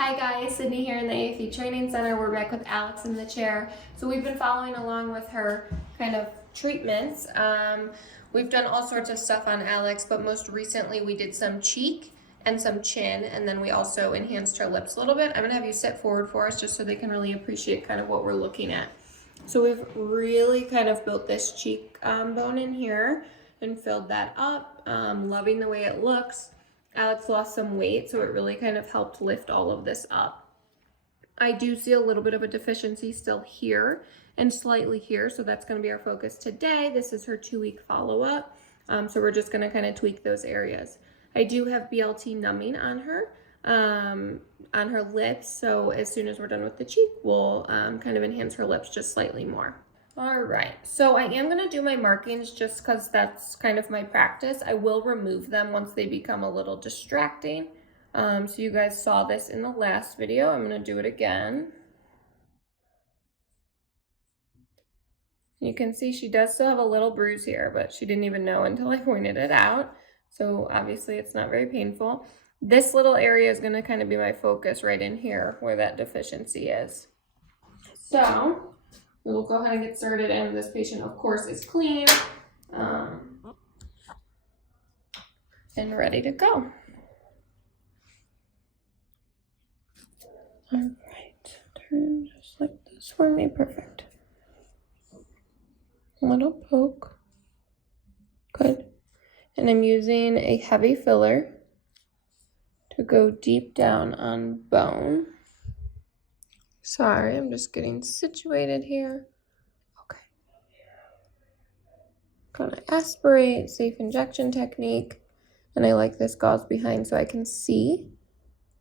Hi guys, Sydney here in the AAFE Training Center. We're back with Alex in the chair. So we've been following along with her kind of treatments. We've done all sorts of stuff on Alex, but most recently we did some cheek and some chin, and then we also enhanced her lips a little bit. I'm gonna have you sit forward for us just so they can really appreciate kind of what we're looking at. So we've really kind of built this cheek bone in here and filled that up. Loving the way it looks. Alex lost some weight, so it really kind of helped lift all of this up. I do see a little bit of a deficiency still here and slightly here, so that's going to be our focus today. This is her 2-week follow-up, so we're just going to kind of tweak those areas. I do have BLT numbing on her lips, so as soon as we're done with the cheek, we'll kind of enhance her lips just slightly more. All right, so I am gonna do my markings just because that's kind of my practice. I will remove them once they become a little distracting. So you guys saw this in the last video. I'm gonna do it again. You can see she does still have a little bruise here, but she didn't even know until I pointed it out. So obviously it's not very painful. This little area is gonna kind of be my focus right in here where that deficiency is. So we'll go ahead and get started, and this patient, of course, is clean and ready to go. All right, turn just like this for me, perfect. A little poke, good. And I'm using a heavy filler to go deep down on bone. Sorry, I'm just getting situated here. Okay. Gonna aspirate, safe injection technique. And I like this gauze behind so I can see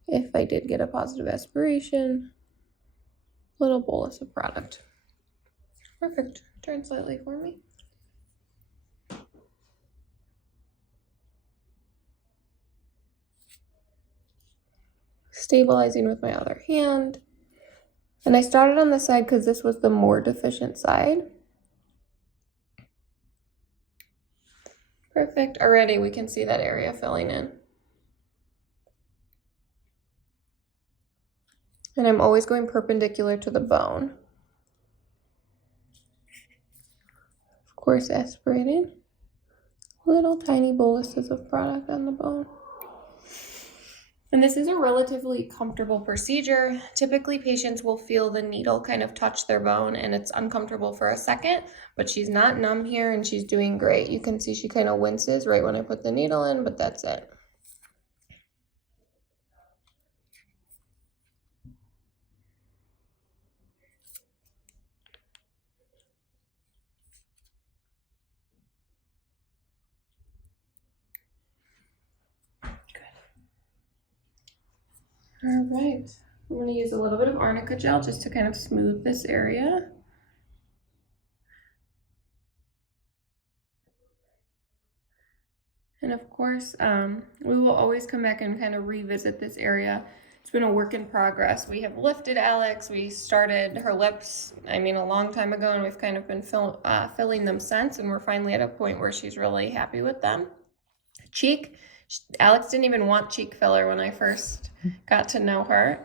if I did get a positive aspiration. Little bolus of product. Perfect. Turn slightly for me. Stabilizing with my other hand. And I started on this side because this was the more deficient side. Perfect. Already we can see that area filling in. And I'm always going perpendicular to the bone. Of course, aspirating. Little tiny boluses of product on the bone. And this is a relatively comfortable procedure. Typically, patients will feel the needle kind of touch their bone and it's uncomfortable for a second, but she's not numb here and she's doing great. You can see she kind of winces right when I put the needle in, but that's it. All right, I'm going to use a little bit of arnica gel just to kind of smooth this area. And of course, we will always come back and kind of revisit this area. It's been a work in progress. We have lifted Alex. We started her lips, a long time ago, and we've kind of been filling them since, and we're finally at a point where she's really happy with them. Cheek. Alex didn't even want cheek filler when I first got to know her,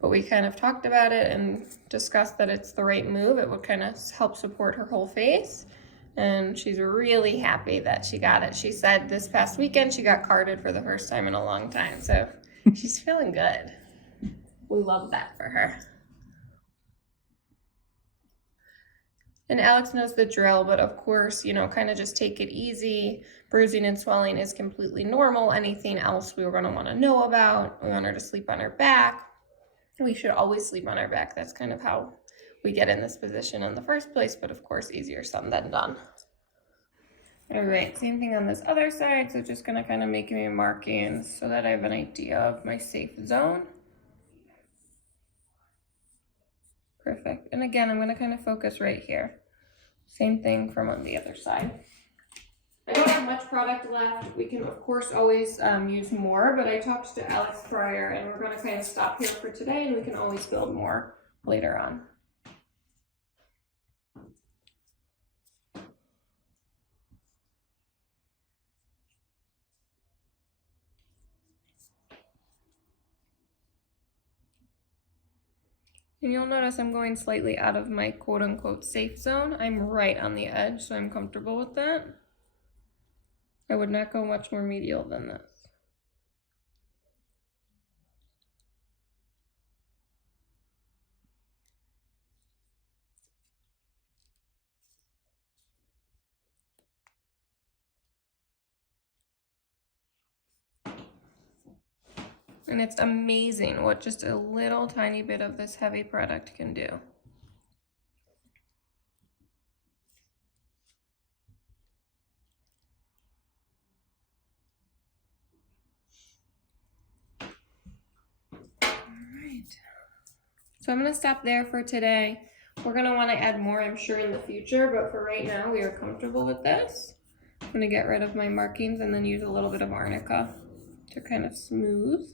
but we kind of talked about it and discussed that it's the right move. It would kind of help support her whole face, and she's really happy that she got it. She said this past weekend she got carded for the first time in a long time, so she's feeling good. We love that for her. And Alex knows the drill, but of course, kind of just take it easy. Bruising and swelling is completely normal. Anything else we were going to want to know about. We want her to sleep on her back. We should always sleep on our back. That's kind of how we get in this position in the first place, but of course, easier said than done. All right, same thing on this other side. So just going to kind of make me markings so that I have an idea of my safe zone. Perfect. And again, I'm going to kind of focus right here. Same thing from on the other side. I don't have much product left. We can, of course, always use more, but I talked to Alex prior, and we're going to kind of stop here for today, and we can always build more later on. And you'll notice I'm going slightly out of my quote-unquote safe zone. I'm right on the edge, so I'm comfortable with that. I would not go much more medial than this. And it's amazing what just a little tiny bit of this heavy product can do. So I'm going to stop there for today. We're going to want to add more, I'm sure, in the future, but for right now, we are comfortable with this. I'm going to get rid of my markings and then use a little bit of arnica to kind of smooth.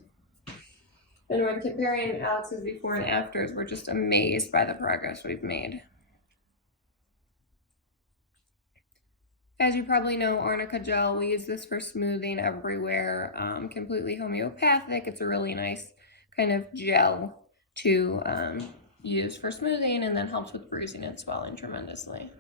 And when comparing Alex's before and afters, we're just amazed by the progress we've made. As you probably know, arnica gel, we use this for smoothing everywhere, completely homeopathic. It's a really nice kind of gel to use for smoothing, and then helps with bruising and swelling tremendously.